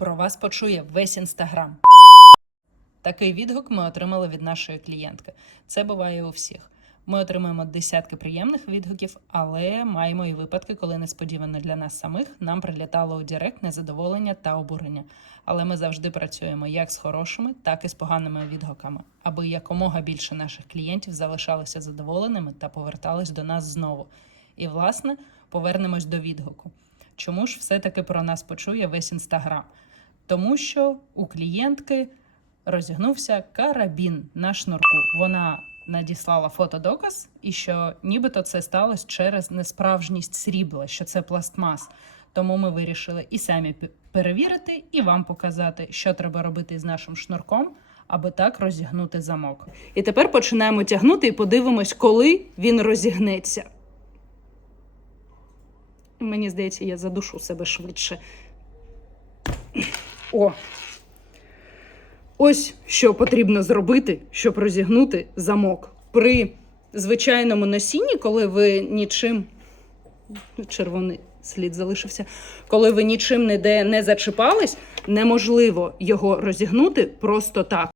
Про вас почує весь інстаграм. Такий відгук ми отримали від нашої клієнтки. Це буває у всіх. Ми отримуємо десятки приємних відгуків, але маємо і випадки, коли несподівано для нас самих нам прилітало у Директ незадоволення та обурення. Але ми завжди працюємо як з хорошими, так і з поганими відгуками, аби якомога більше наших клієнтів залишалися задоволеними та повертались до нас знову. І, власне, повернемось до відгуку. Чому ж все-таки про нас почує весь інстаграм? Тому що у клієнтки розігнувся карабін на шнурку. Вона надіслала фотодоказ, і що нібито це сталося через несправжність срібла, що це пластмас. Тому ми вирішили і самі перевірити, і вам показати, що треба робити з нашим шнурком, аби так розігнути замок. І тепер починаємо тягнути і подивимось, коли він розігнеться. Мені здається, я задушу себе швидше. О! Ось що потрібно зробити, щоб розігнути замок. При звичайному носінні, коли ви нічим. Червоний слід залишився. Коли ви нічим ніде не зачіпались, неможливо його розігнути просто так.